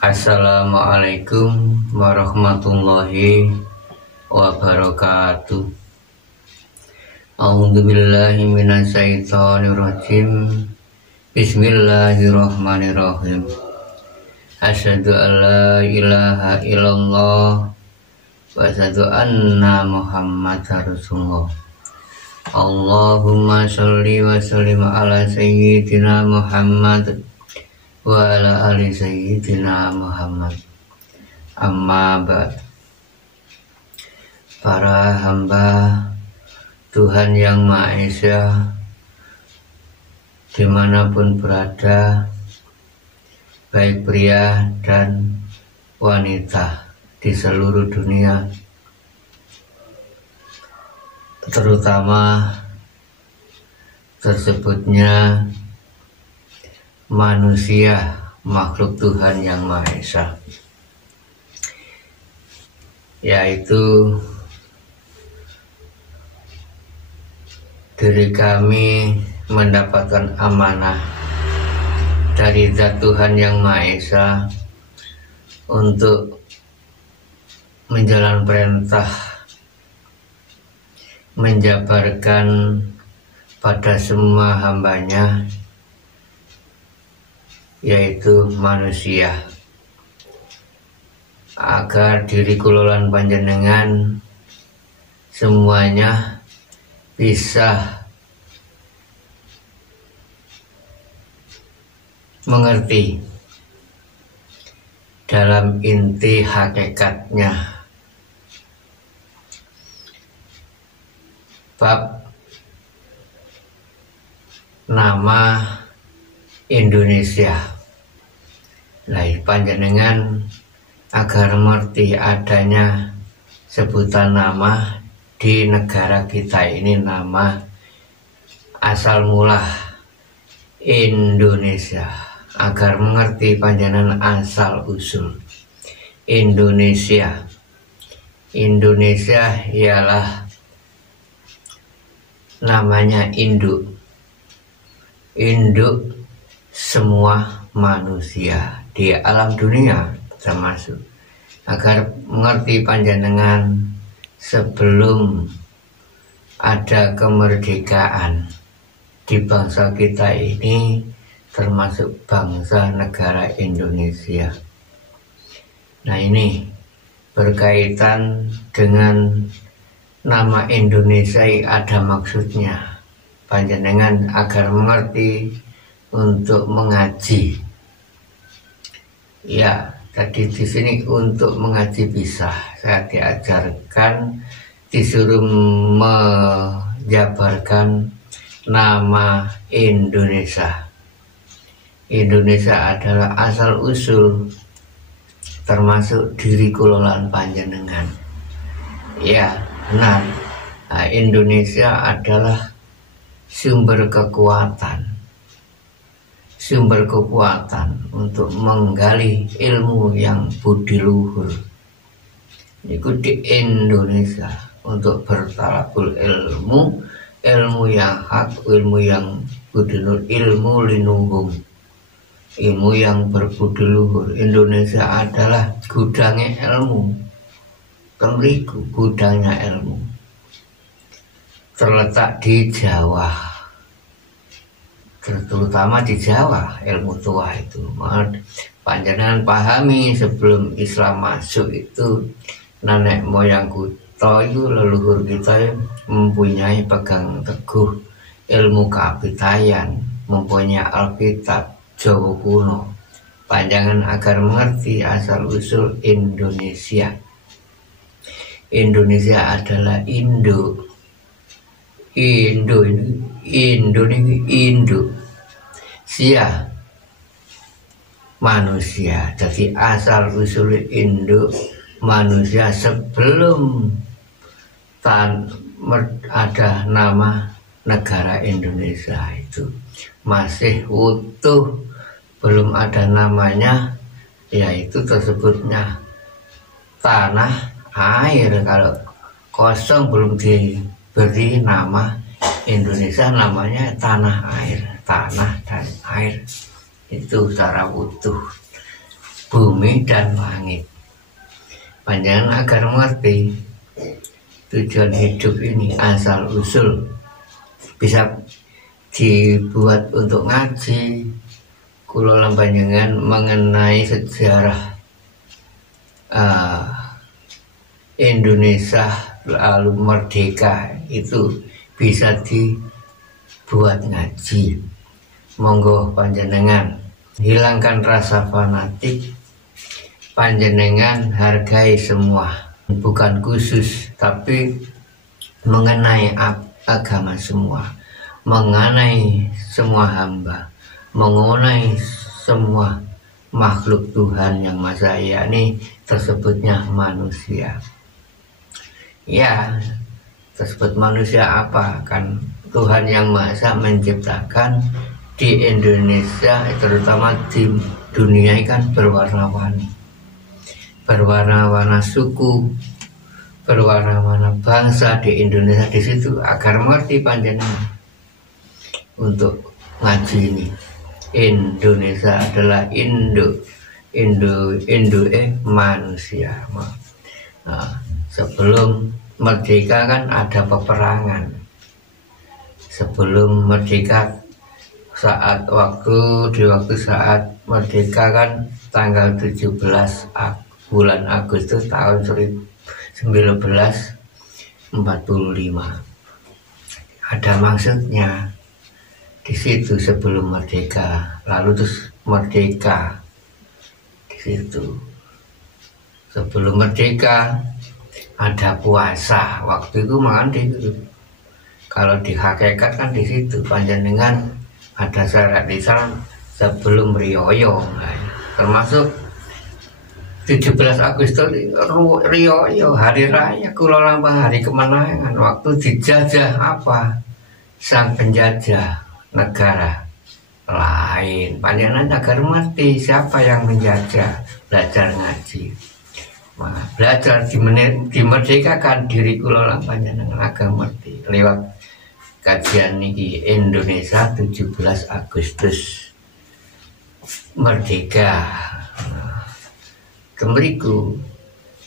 Assalamualaikum warahmatullahi wabarakatuh. A'udzubillahi minasyaitonirrajim. Bismillahirrahmanirrahim. Asyhadu an la ilaha illallah wa asyhadu anna Muhammadar Rasulullah. Allahumma sholli wa sallim ala sayyidina Muhammad wa ala ali sayyidina Muhammad. Amma ba'd. Para hamba Tuhan Yang Maha Esa dimanapun berada, baik pria dan wanita di seluruh dunia, terutama tersebutnya manusia, makhluk Tuhan Yang Maha Esa, yaitu diri kami mendapatkan amanah dari Zat Tuhan Yang Maha Esa untuk menjalankan perintah, menjabarkan pada semua hambanya, yaitu manusia, agar diri kulolan panjenengan semuanya bisa mengerti dalam inti hakikatnya bab nama Indonesia. Panjenengan agar mengerti adanya sebutan nama di negara kita ini, nama asal mula Indonesia, agar mengerti panjenengan asal usul Indonesia. Indonesia ialah namanya induk semua manusia di alam dunia, termasuk agar mengerti panjenengan sebelum ada kemerdekaan di bangsa kita ini, termasuk bangsa negara Indonesia. Nah, ini berkaitan dengan nama Indonesia, ada maksudnya. Panjenengan agar mengerti untuk mengaji. Ya, tadi di sini untuk mengaji bisa. Saya diajarkan, disuruh menjabarkan nama Indonesia. Indonesia adalah asal usul, termasuk diri kulolan panjenengan. Ya, benar. Nah, Indonesia adalah sumber kekuatan untuk menggali ilmu yang budi luhur. Itu di Indonesia, untuk bertalabul ilmu yang hak, ilmu yang budi luhur, ilmu linuhum, ilmu yang berbudi luhur. Indonesia adalah gudangnya ilmu, temriku gudangnya ilmu, terletak di Jawa, terutama di Jawa. Ilmu tua itu panjenengan pahami sebelum Islam masuk itu, nenek moyang kita itu, leluhur kita mempunyai pegang teguh ilmu keabitayan, mempunyai Alkitab Jawa kuno. Panjangan agar mengerti asal usul Indonesia. Indonesia adalah induk. Induk sia manusia. Jadi asal usul induk manusia sebelum ada nama negara Indonesia itu masih utuh, belum ada namanya, yaitu tersebutnya tanah air. Kalau kosong belum diberi nama Indonesia, namanya tanah air, tanah dan air. itu secara utuh, bumi dan langit. Panjenengan agar mengerti tujuan hidup ini, asal usul, bisa dibuat untuk ngaji kula lan panjenengan mengenai sejarah Indonesia lalu merdeka, itu bisa dibuat ngaji. Monggo panjenengan hilangkan rasa fanatik, panjenengan hargai semua, bukan khusus tapi mengenai agama semua, mengenai semua hamba, mengenai semua makhluk Tuhan yang Maha Esa, ini tersebutnya manusia. Ya, tersebut manusia apa? Kan Tuhan yang Maha Esa menciptakan di Indonesia, terutama di dunia kan berwarna-warni, berwarna-warna suku, berwarna-warna bangsa di Indonesia. Di situ agar mengerti panjenengan untuk ngaji ini. Indonesia adalah manusia. Nah, sebelum merdeka kan ada peperangan. Sebelum merdeka, saat merdeka kan tanggal 17 bulan Agustus tahun 1945. Ada maksudnya di situ sebelum merdeka, lalu terus merdeka di situ. Sebelum merdeka ada puasa, waktu itu makan di situ. Kalau di hakikat kan di situ panjenengan ada syarat lisan sebelum riyoyo, termasuk 17 Agustus riyoyo, hari raya kula lambang hari kemenangan, waktu dijajah apa sang penjajah negara lain. Panjenengan agar mengerti siapa yang menjajah, belajar ngaji. Nah, belajar dimerdekakan diri kula lan panjenengan agar mengerti lewat kajian niki Indonesia 17 Agustus merdeka. Kemriku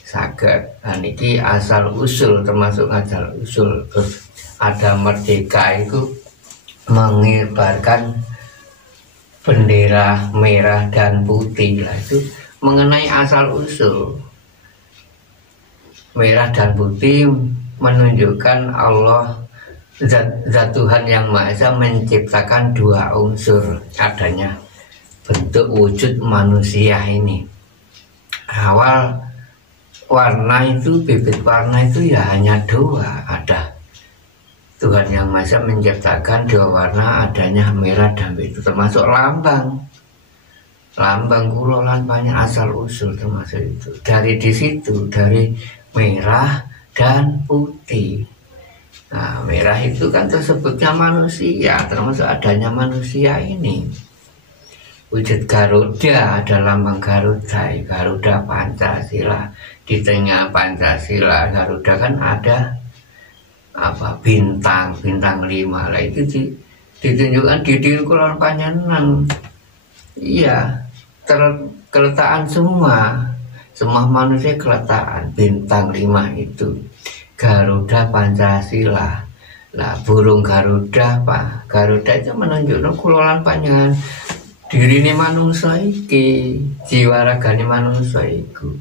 saged niki asal usul, termasuk asal usul. Terus ada merdeka itu mengibarkan bendera merah dan putih. Lah itu mengenai asal usul. Merah dan putih menunjukkan Allah, zat Tuhan yang Maha Esa menciptakan dua unsur, adanya bentuk wujud manusia ini. Awal warna itu, bibit warna itu ya hanya dua, ada Tuhan yang Maha Esa menciptakan dua warna, adanya merah dan putih, termasuk lambang kula lan banyak asal usul termasuk itu. Dari di situ, dari merah dan putih. Nah, merah itu kan tersebutnya manusia, termasuk adanya manusia ini. Wujud Garuda, ada lambang Garuda Pancasila. Di tengah Pancasila Garuda kan ada apa, bintang 5 lah, itu ditunjukkan di diri kula panjenengan. Iya, keletakan semua manusia, keletakan bintang 5 itu Garuda Pancasila. Lah burung Garuda Pak, Garuda itu menunjukkan kula lan panjenengan diri ini manungsa iki, jiwa ragane manungsa iku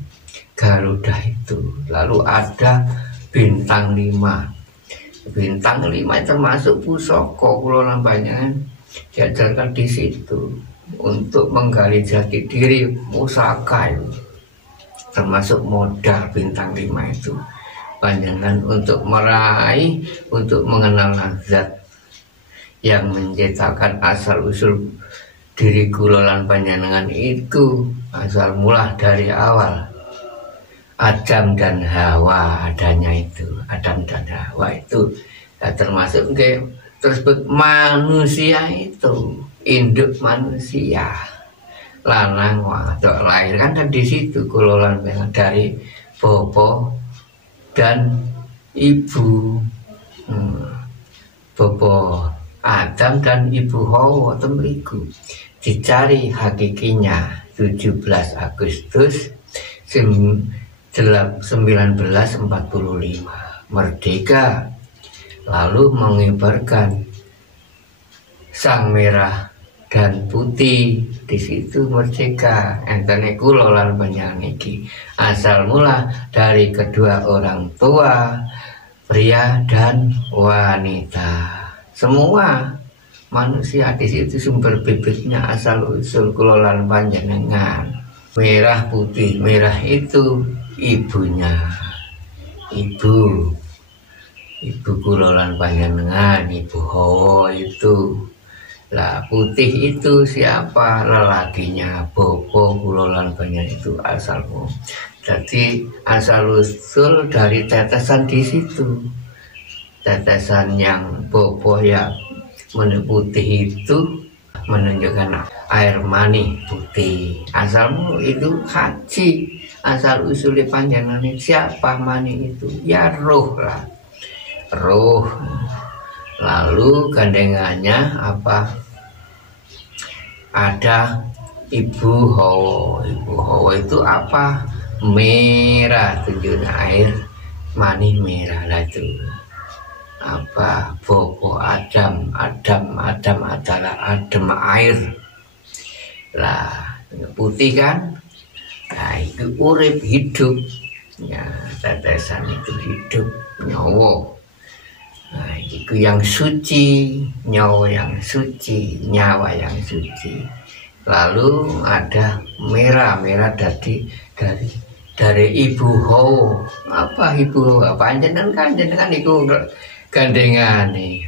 Garuda itu. Lalu ada bintang 5. Bintang 5 termasuk pusaka kula lan panjenengan diajarkan di situ untuk menggali jati diri, musaka itu termasuk modal bintang 5 itu panjenengan untuk meraih, untuk mengenal zat yang menciptakan asal usul diri kula lan panjenengan itu. Asal mula dari awal Adam dan Hawa, adanya itu Adam dan Hawa itu ya, termasuk tersebut manusia itu, induk manusia, lanang wadok, lahir kan di situ kula lan dari bapak dan ibu, bapak Adam dan ibu Hawa temriku dicari hakikinya 17 Agustus 1945 merdeka, lalu mengibarkan sang merah dan putih. Di situ merdeka. Enten iku lan panjenengan iki asal mula dari kedua orang tua, pria dan wanita. Semua manusia di situ sumber bibitnya asal usul kula lan panjenengan. Merah putih, merah itu ibunya. Ibu kula lan panjenengan, Ibu Hawa itu. Lah putih itu siapa? Lelakinya Bopo kula lan panjenengan itu asalmu. Jadi asal usul dari tetesan di situ. Tetesan yang Bopo ya putih itu menunjukkan air mani putih. Asalmu itu haji, asal usulnya panjenengan siapa mani itu? Ya roh lah, roh. Lalu gandengannya apa? Ada Ibu Hawa. Ibu Hawa itu apa? Merah, tunjuknya air mani merah lah itu. Apa? Bopo Adam adalah adem air. Lah putih kan? Nah itu urip hidup. Ya tetesan itu hidup, nyawa. Nah, itu yang suci, nyawa yang suci, nyawa yang suci. Lalu ada merah dari Ibu Hawa. Apa Ibu Hawa? Panjenengan itu gandengan nih.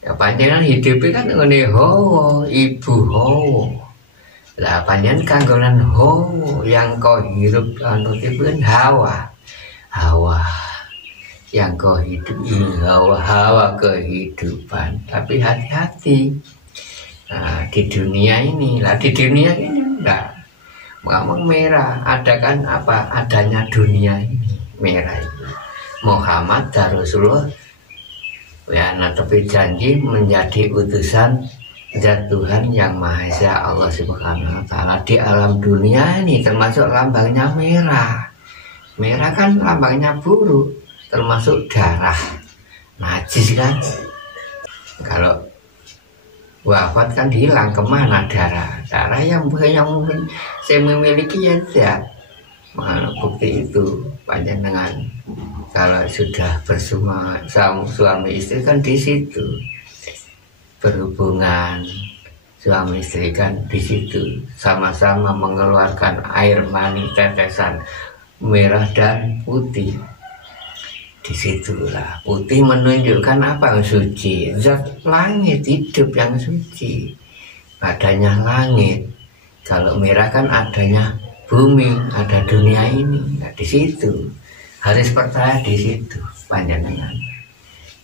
Ya panjenengan hidupnya kan ngene Hawa, Ibu Hawa. Lah panjenengan kanggonan Hawa yang kau hidup anu dipun Hawa. Yang kau hidup ini hawa kehidupan. Tapi hati-hati. Nah, di dunia ini enggak ngomong merah. Ada kan apa adanya dunia ini merah itu. Muhammad dan Rasulullah ya tapi janji menjadi utusan zat Tuhan yang Maha Esa Allah Subhanahu wa taala di alam dunia ini, termasuk lambangnya merah. Merah kan lambangnya buruk, termasuk darah najis kan. Kalau wafat kan hilang, kemana darah yang mungkin saya memiliki ya tidak. Mana bukti itu panjenengan kalau sudah bersama suami istri kan di situ berhubungan, suami istri kan di situ sama-sama mengeluarkan air mani tetesan merah dan putih. Disitulah putih menunjukkan apa? Yang suci, zat langit hidup yang suci, adanya langit. Kalau merah kan adanya bumi, ada dunia ini. Nah, di situ harus percaya, di situ panjenengan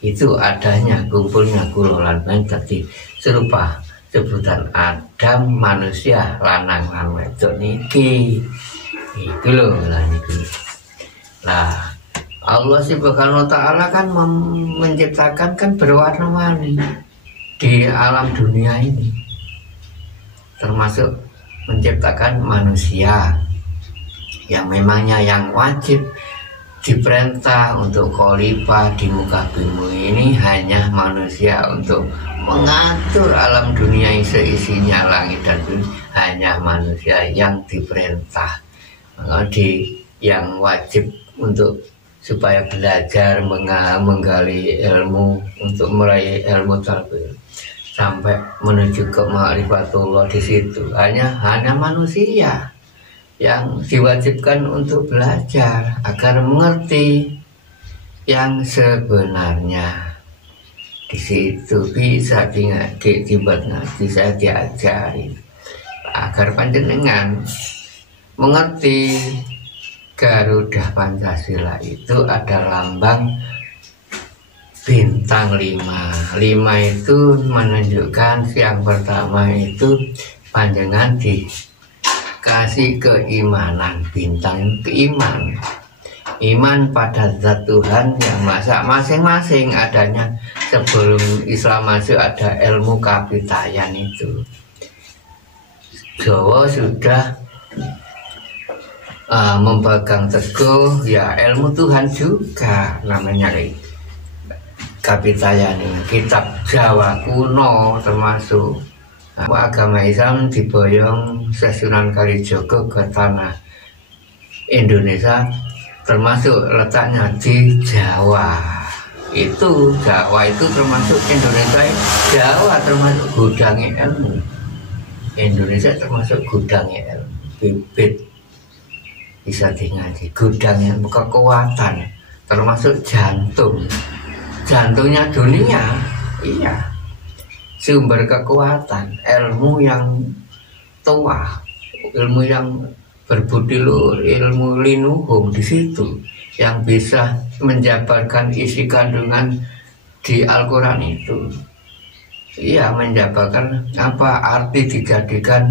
itu adanya kumpulnya kulolan tadi serupa sebutan Adam manusia lanang lan wedok niki. Itu loh lah niku. Lah Allah Subhanahu wa taala kan menciptakan kan berwarna-warni di alam dunia ini, termasuk menciptakan manusia yang memangnya yang wajib diperintah untuk khalifah di muka bumi ini hanya manusia, untuk mengatur alam dunia yang seisinya langit dan bumi hanya manusia yang diperintah. Yang wajib untuk supaya belajar menggali ilmu untuk meraih ilmu talbir sampai menuju ke ma'rifatullah, di situ hanya manusia yang diwajibkan untuk belajar agar mengerti yang sebenarnya. Di situ bisa dibuat ngaji, saya diajari agar panjenengan mengerti Garuda Pancasila itu ada lambang bintang 5. 5 itu menunjukkan yang pertama itu panjenengan dikasih keimanan, bintang keiman, iman pada zat Tuhan yang masing-masing adanya. Sebelum Islam masuk ada ilmu kapitayan itu. Jawa sudah memegang teguh ya ilmu Tuhan juga, namanya Kapitayani, kitab Jawa kuno termasuk agama Islam diboyong Sunan Kalijaga ke tanah Indonesia, termasuk letaknya di Jawa. Itu Jawa itu termasuk Indonesia, Jawa termasuk gudangnya ilmu. Indonesia termasuk gudangnya ilmu, bibit bisa dingaji, gudangnya kekuatan, termasuk jantungnya dunia. Iya, sumber kekuatan, ilmu yang tua, ilmu yang berbudi luhur, ilmu linuhung di situ yang bisa menjabarkan isi kandungan di Al-Quran itu. Iya, menjabarkan apa arti dijadikan,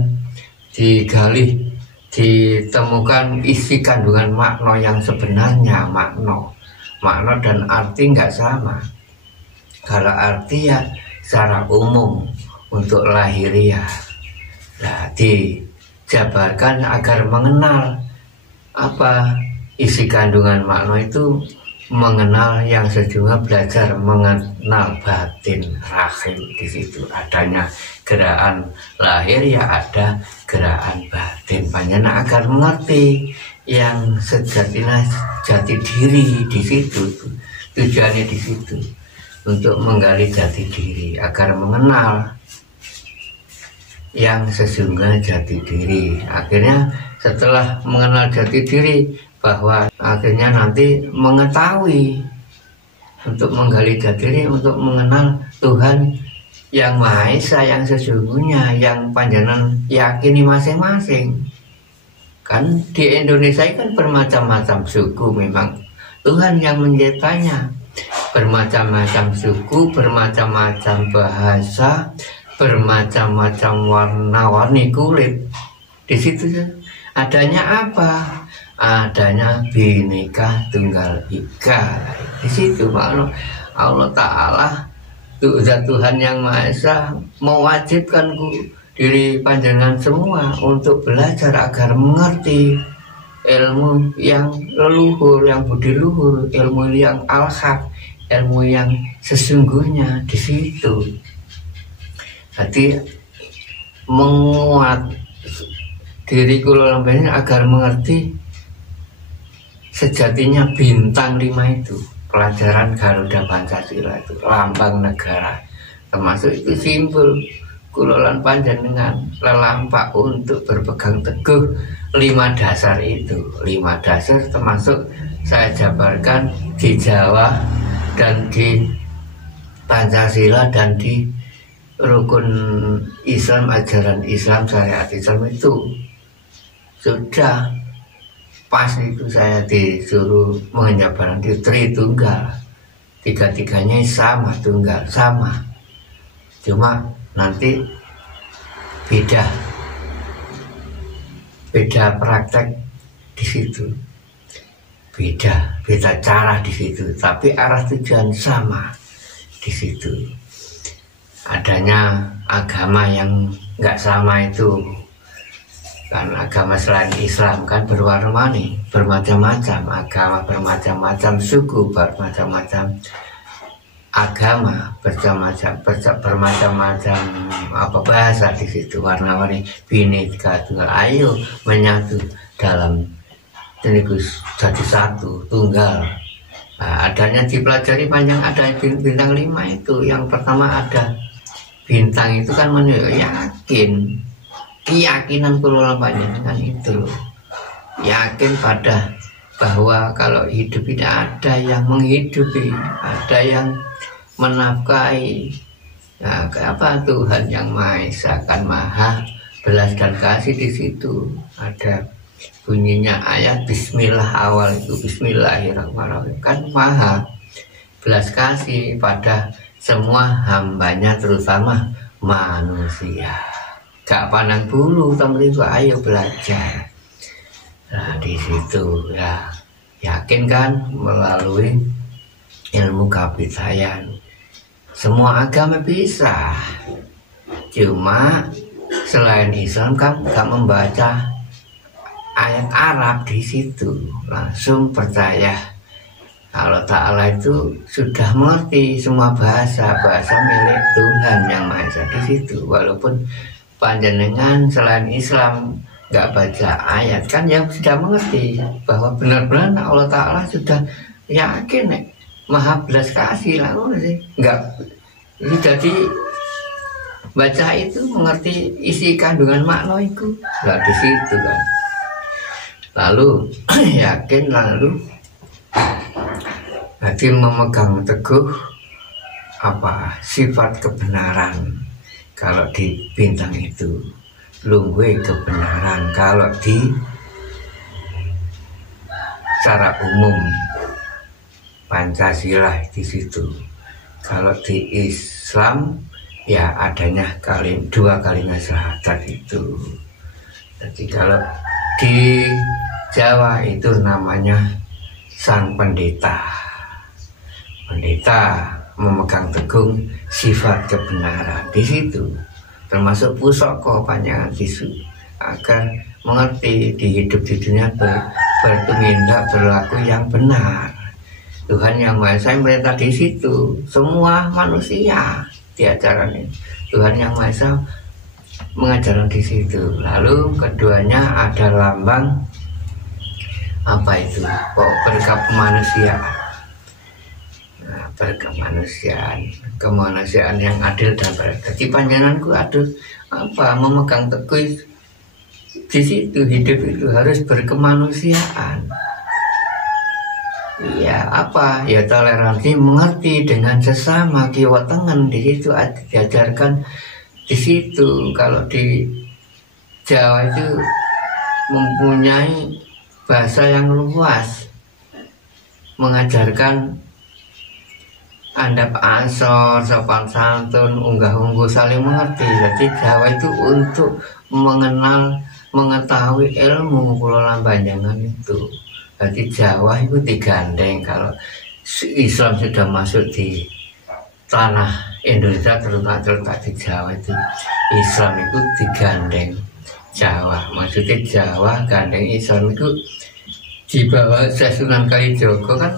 digali, ditemukan isi kandungan makna yang sebenarnya. Makna dan arti nggak sama. Kalau arti ya secara umum untuk lahiriah, nah dijabarkan agar mengenal apa isi kandungan makna itu, mengenal yang sejujurnya, belajar mengenal batin rahim. Di situ adanya gerakan lahir ya ada gerakan batin, panjana agar mengerti yang sejatinya jati diri. Di situ tujuannya, di situ untuk menggali jati diri agar mengenal yang sesungguhnya jati diri. Akhirnya setelah mengenal jati diri, bahwa akhirnya nanti mengetahui untuk menggali jati diri, untuk mengenal Tuhan yang Maha Esa yang sesungguhnya, yang panjenengan yakini masing-masing. Kan di Indonesia kan bermacam-macam suku, memang Tuhan yang menciptanya, bermacam-macam suku, bermacam-macam bahasa, bermacam-macam warna-warni kulit. Di situ adanya apa? Adanya Bhinneka Tunggal Ika. Di situ makna Allah Ta'ala, Tuhan yang Maha Esa, mewajibkan diri panjenengan semua untuk belajar agar mengerti ilmu yang leluhur, yang budi luhur, ilmu yang al-haq, ilmu yang sesungguhnya. Di situ jadi menguat diri kula agar mengerti sejatinya bintang 5 itu, pelajaran Garuda Pancasila itu lambang negara, termasuk itu simbol kulolan panjenengan lelampak untuk berpegang teguh 5 dasar itu. 5 dasar termasuk saya jabarkan di Jawa dan di Pancasila dan di rukun Islam, ajaran Islam, syariat Islam itu sudah pas. Itu saya disuruh menjabarkan di Tritunggal, tiga-tiganya sama, tunggal sama, cuma nanti beda praktek di situ, beda cara di situ, tapi arah tujuan sama. Di situ adanya agama yang nggak sama itu kan, agama selain Islam kan berwarna-warni, bermacam-macam agama, bermacam-macam suku, bermacam-macam agama, bermacam-macam apa bahasa. Di situ warna-warni Bhinneka Tunggal, ayo menyatu dalam tenikus jadi satu tunggal. Nah, adanya dipelajari panjang, ada bintang 5 itu. Yang pertama ada bintang itu kan keyakinan kula panjenengan itu loh, yakin pada bahwa kalau hidup ini ada yang menghidupi, ada yang menafkahi. Nah, apa Tuhan yang Maha Esa kan maha belas dan kasih. Di situ ada bunyinya ayat Bismillah awal itu, Bismillahirrahmanirrahim, kan maha belas kasih pada semua hambanya, terutama manusia. Gak pandang bulu, teman-teman, ayo belajar. Nah, di situ ya yakin kan melalui ilmu Kapitayan semua agama bisa, cuma selain Islam kan gak membaca ayat Arab di situ, langsung percaya kalau Ta'ala itu sudah mengerti semua bahasa milik Tuhan Yang Maha Esa di situ. Walaupun panjenengan selain Islam nggak baca ayat, kan yang sudah mengerti bahwa benar-benar Allah Ta'ala sudah yakin maha belas kasih lah sih. Nggak jadi baca itu mengerti isi kandungan makna itu lah di situ kan. Lalu yakin, lalu jadi memegang teguh sifat kebenaran. Kalau di bintang itu lungguhe kebenaran. Kalau di secara umum Pancasila di situ. Kalau di Islam ya adanya dua kalimat syahadat itu. Jadi kalau di Jawa itu namanya sang pendeta. Pendeta memegang teguh sifat kebenaran di situ, termasuk pusaka panjangan tisu, agar mengerti di hidup di dunia bertumindak berlaku yang benar. Tuhan Yang Maha Esa merintah di situ, semua manusia diajarkan ini. Tuhan Yang Maha Esa mengajarkan di situ. Lalu keduanya ada lambang berkat kemanusiaan. Kemanusiaan yang adil dan beradab. Jadi panjenenganku memegang teguh di situ, hidup itu harus berkemanusiaan. Ya ya toleransi, mengerti dengan sesama, kiwa tengen di situ diajarkan di situ. Kalau di Jawa itu mempunyai bahasa yang luas, mengajarkan andap ansor, sopan santun, unggah-ungguh, saling mengerti. Jadi Jawa itu untuk mengetahui ilmu kula panjenengan itu. Jadi Jawa itu digandeng. Kalau Islam sudah masuk di tanah Indonesia, terletak di Jawa itu, Islam itu digandeng Jawa. Maksudnya Jawa gandeng Islam itu di bawah Sunan Kalijaga kan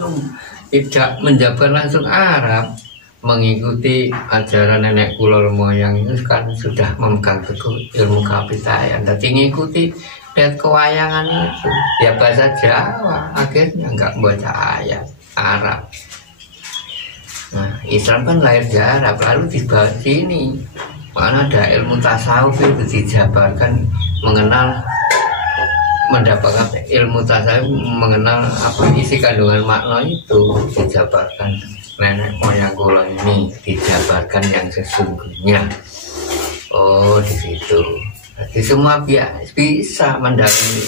tidak menjabat langsung Arab, mengikuti ajaran nenek kula moyang itu kan sudah memegang teguh ilmu kapitayan. Jadi mengikuti lihat kewayangan itu ya bahasa Jawa, akhirnya nggak baca ayat Arab. Nah, Islam kan lahir di Arab, lalu di bawah sini mana ada ilmu tasawuf itu dijabarkan, mendapatkan ilmu tasawuf, mengenal isi kandungan makna itu dijabarkan. Nenek moyang kula ini dijabarkan yang sesungguhnya. Di situ. Jadi semua bisa mendalami.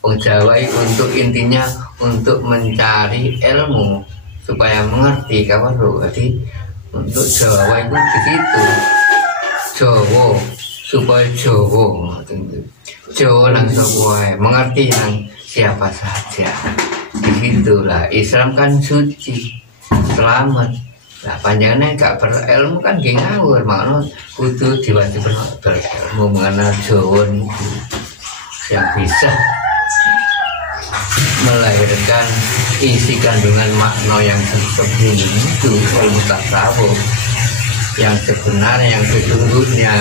Wong Jawa itu untuk intinya untuk mencari ilmu supaya mengerti kawan lo. Jadi untuk Jawa itu di situ. Jawa supaya Jawa nang sapa mengerti nang siapa saja. Begitulah Islam kan suci, selamat. Nah panjangannya gak berilmu kan gak ngawur, makanya kudu diwajib berilmu mengenal Jawa itu yang bisa melahirkan isi kandungan makna yang sesungguhnya itu ilmu tasawuf yang sebenarnya, yang sesungguhnya.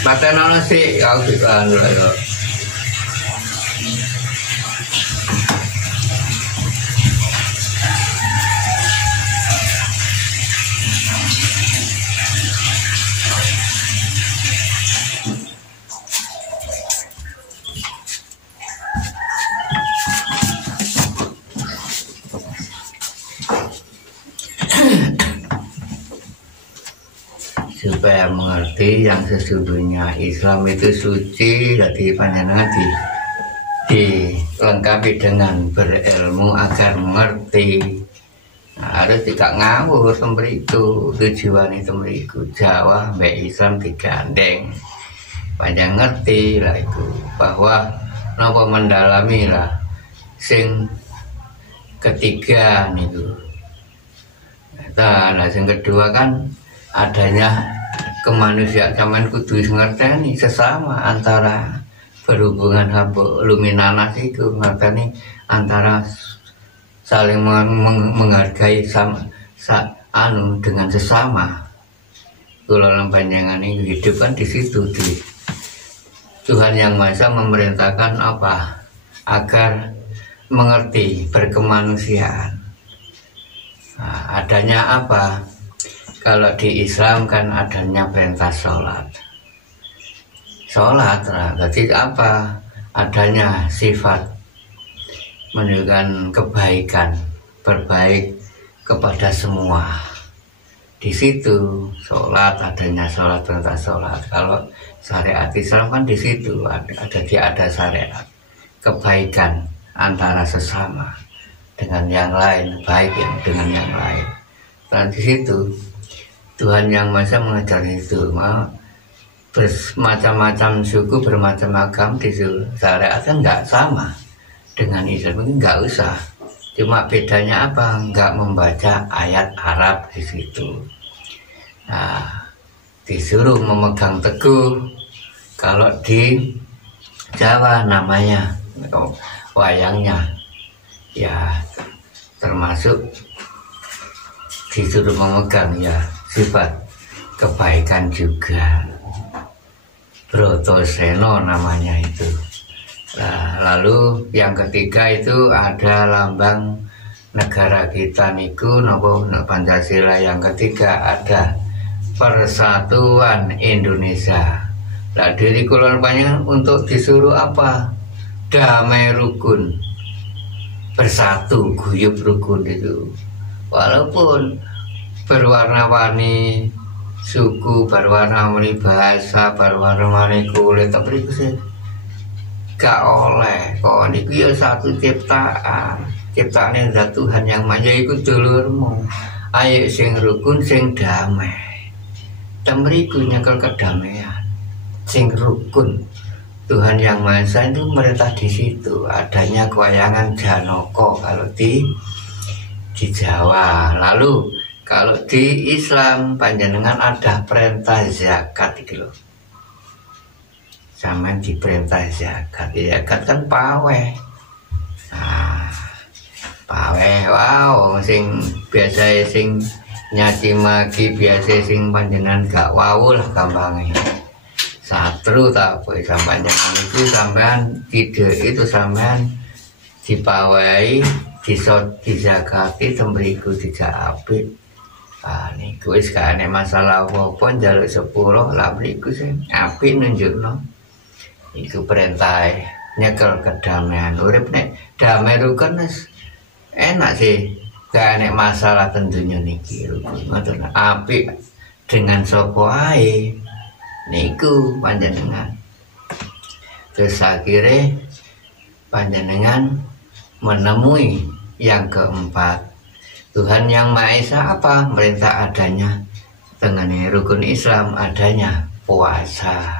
Patenono sih, aku anu lho. Supaya mengerti yang sesungguhnya Islam itu suci, jadi panjenengan dilengkapi dengan berilmu agar mengerti. Nah, harus tidak ngawur itu tujuan itu meriku Jawa mbak Islam digandeng. Panjang ngerti lah itu bahwa nopo mendalami lah sing ketiga niku. Nah, yang kedua kan adanya kemanusiaan, zaman kudu ngerteni sesama antara berhubungan hamba luminanas itu, ngerteni antara saling menghargai sama dengan sesama. Kalau panjangan ini hidup kan di situ, di Tuhan Yang Maha Esa memerintahkan apa? Agar mengerti berkemanusiaan. Nah, adanya apa? Kalau di Islam kan adanya perintah sholat. Sholat, nah, berarti apa? Adanya sifat menunjukkan kebaikan, berbaik kepada semua. Di situ sholat, adanya sholat, perintah sholat. Kalau syariat Islam kan di situ ada syariat kebaikan antara sesama dengan yang lain, baik yang dengan yang lain. Dan di situ Tuhan Yang Maha Esa mengajar itu, bermacam-macam suku, bermacam agama di situ. Syariat kan nggak sama dengan Islam, ini nggak usah. Cuma bedanya apa? Nggak membaca ayat Arab di situ. Nah, disuruh memegang teguh. Kalau di Jawa namanya wayangnya, ya termasuk disuruh memegang ya sifat kebaikan juga. Brotoseno namanya itu. Nah, lalu yang ketiga itu ada lambang negara kita niku nopo Pancasila. Yang ketiga ada Persatuan Indonesia. Nah, diri kulon panjenengan untuk disuruh apa? Damai rukun, bersatu guyub rukun itu. Walaupun berwarna-warni suku, berwarna-warni bahasa, berwarna-warni kulit, tapi itu gak oleh. Kok niku ya satu ciptaan yang dari Tuhan Yang Maha Esa iku dulurmu. Ayo sing rukun, sing damai. Temriku nyekel kedamaian. Sing rukun. Tuhan Yang Maha Esa itu merintah di situ. Adanya kewayangan Janoko kalau di Jawa. Lalu kalau di Islam panjenengan ada perintah zakat gitu loh. Sama diperintah zakat. Zakat kan paweh. Nah, paweh wow sing biasa sing nyaci maki, biasa sing panjenengan gak wau lah gampangnya. Satru tak boleh sampai jangan itu sampean tidak itu sampean dipawai disakati temberiku tidak apik. Ah niku wis gak ana masalah apa njaluk 10 lah mriku sing apik nunjukno. Iku perintah nyekel kedamaian urip nek damai rukun enak sih. Gak ana masalah tentunya niki rukun ngoten apik dengan sapa ae. Niku panjenengan. Terus akhirnya panjenengan menemui yang keempat. Tuhan Yang Maha Esa apa? Merintah adanya dengan rukun Islam, adanya puasa.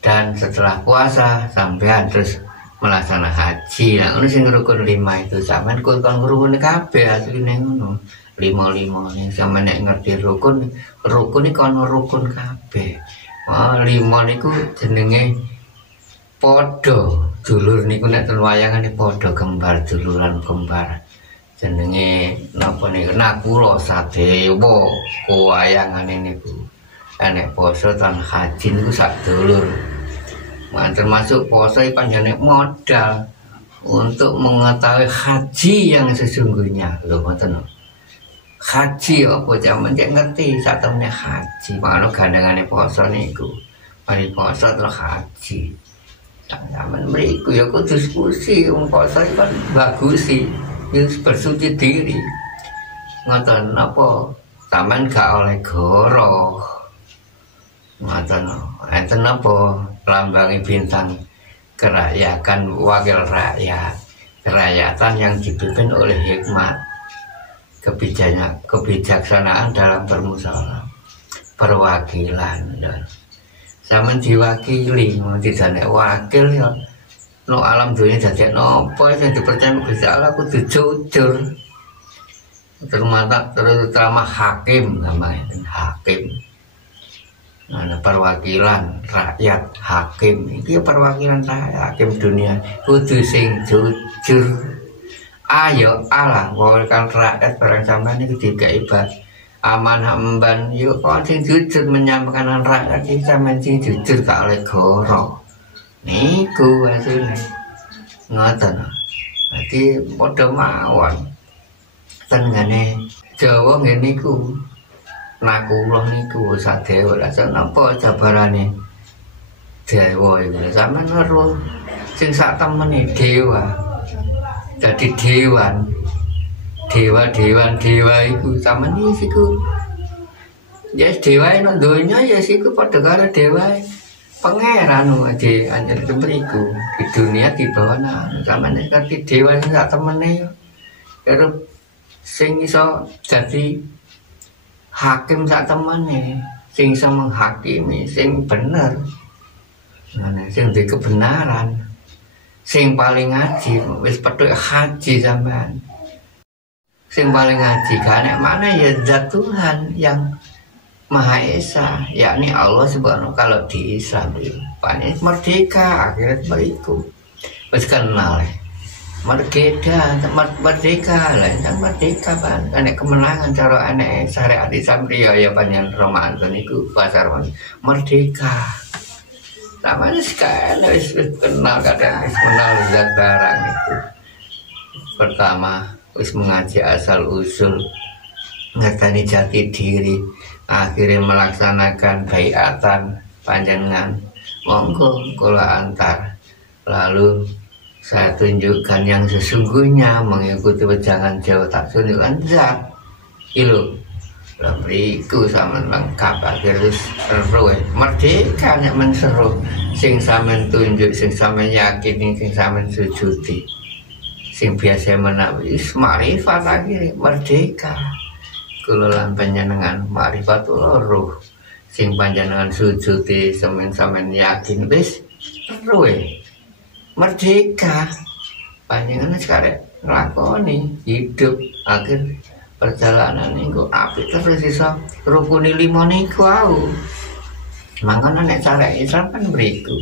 Dan setelah puasa sampean terus melaksanakan haji. Nah, ini sing rukun 5 itu sampean kon rukun kabeh asline ngono. 5 nih sama nek ngerti rukun iki kono rukun kabeh. Oh, 5 niku jenenge padha dulur niku nek ten wayangane padha kembar duluran kembar. Jenenge napa niku Nakula Sadewa wayangane niku. Nek poso tan haji niku sak dulur. Termasuk poso panjenengan modal untuk mengetahui haji yang sesungguhnya. Lho ngoten. Haji apa jaman cek ngerti sak temene haji. Mano gandengane poso niku. Mari poso terus haji. Zaman mriku ya kudu diskusi wong poso kan bagusi. Ya bersuci diri. Ngoten napa sampean gak oleh goro. Ngoten. Enten napa lambangi bintang kerakyatan wakil rakyat. Kerakyatan yang dipimpin oleh hikmat. Kebijaksanaan dalam permusyawaratan perwakilan. Sama diwakili, mau tidak wakil ya no alam dunia jadi nopo yang dipercaya Gusti Allah kudu jujur. Terutama hakim namanya hakim. Nah, perwakilan rakyat hakim iki perwakilan rakyat hakim dunia kudu sing jujur. Ayo Allah wawakan rakyat barang sampean iki digawe amanah emban yo kon sing jujur menyampaikan rakyat iki sampean sing jujur gak oleh goro. Niku hasilnya ngoten. Dadi padha mawon. Tengene Jawa ngene niku. Nakullah niku sadewa lha napa jabarane dewa iku sampean weruh sing sak temene dewa. Dadi dewan. Dewa iku sampean iku. Ya dewa nang donya ya siku padha karo dewa. Pangeran di anjir temeriku di dunia di bawah zaman ngerti dewa sing sak temene yo karo sing iso dadi hakim sak temene sing iso menghakimi sing bener sing duwe kebenaran sing paling ngaji wis petuk haji sampean sing paling ngaji kan mana ya zat Tuhan yang Maha Esa, yakni Allah subhanahu kalau di Islam itu panik merdeka akhirnya beriku wis kenal merdeka lah kan merdeka kan anek kemenangan cara anek syariat Islam ya panjang Ramadan itu pasar merdeka namanya sekali wis kenal kadang wis kenal zat barang itu pertama wis mengaji asal usul ngertani jati diri akhirnya melaksanakan baiatan panjenengan monggo kula antar lalu saya tunjukkan yang sesungguhnya mengikuti wejangan Jawa tak tunjukkan zat ilu beriku sama lengkap akhirnya seru merdeka nek menseru sing sampean tunjuk sing sampean yakini sing sampean sujudi sing biasa menawi marifat akhirnya merdeka. Kula lan panjenengan ma'rifatullah ruh sing panjenengan sujudi sampean yakin wis ruwe merdeka panjenengan sekarang nglakoni hidup akhir perjalanan niku apik terus iso rukuni 5 niku au mangkane nek cara Islam kan mriku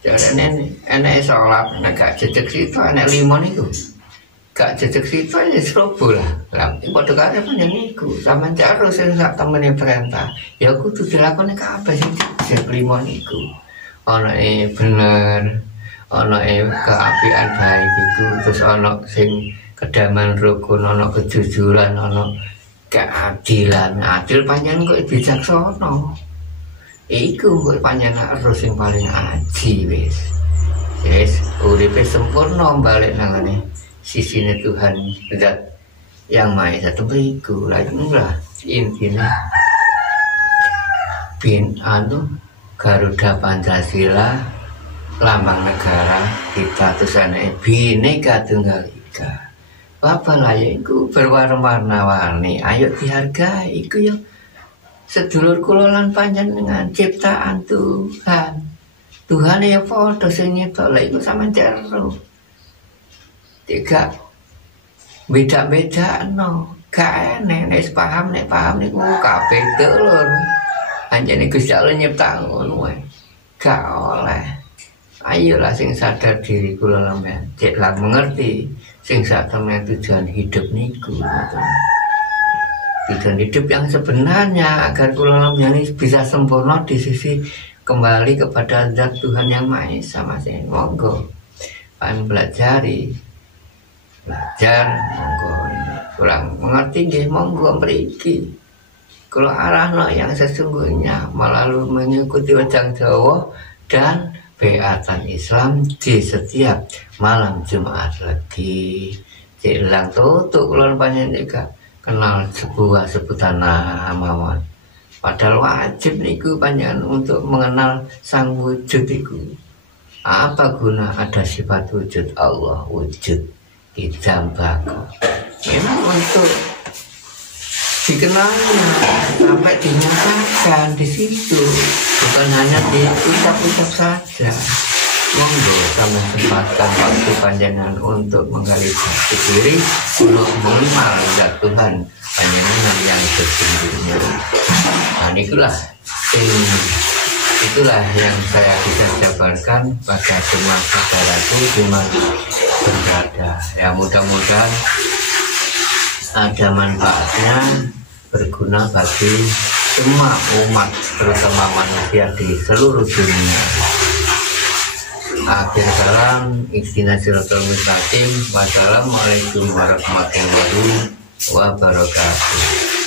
jarane enek salat nek gak jejeg situ enek 5 niku gak jejeg situ ya serobo lah padha karo panjenengan niku sampean cara sing sak temene perintah ya kudu dilakoni kabeh sing jejeg 5 niku ana bener ana keapian baik iku terus ana sing kedaman rukun ana kejujuran ana keadilan adil panjenengan kok bijaksana iku kok panjenengan harus sing paling aji wis uripe sempurna balik nang ngene sisine Tuhan zat yang Maha Esa beriku lagi lah intinya Garuda Pancasila lambang negara kita tulisane Bhinneka Tunggal Ika apa lah ya iku berwarna-warni ayo dihargai iku yo sedulur kula lan panjenengan ciptaan Tuhan ya foto sing nyetok lha iku sampean jero tiga beda-beda no gak nek paham niku kabeh telur anjene Gusti Allah nyipta ngono wae gak oleh ayolah sing sadar diri kula sampean cek lah mengerti sing sakmene tujuan hidup niku tujuan hidup yang sebenarnya agar kula sampean bisa sempurna di sisi kembali kepada zat Tuhan yang Maha Esa Mas monggo belajar monggo kurang mengerti nggih monggo mriki kula arahno yang sesungguhnya melalui mengikuti wajang Jawa dan baiatan Islam di setiap malam Jumat Legi jelang tutuk kula panjenengan juga kenal sebuah sebutan nama padahal wajib niku panjenengan untuk mengenal sang wujud iku apa guna ada sifat wujud Allah wujud Idambako memang untuk dikenali sampai dinyatakan di situ bukan hanya diucap-ucap saja monggo kami sempatkan waktu panjenengan untuk menggali hati diri, untuk mengenal zat Tuhan panjenengan yang sesungguhnya. Nah, itulah yang saya bisa jabarkan pada semua saudaraku dimana berada. Ya, mudah-mudahan ada manfaatnya, berguna bagi semua umat, terutama manusia di seluruh dunia. Akhir kalam, ikhtina siratal mustaqim. Wassalamualaikum warahmatullahi wabarakatuh.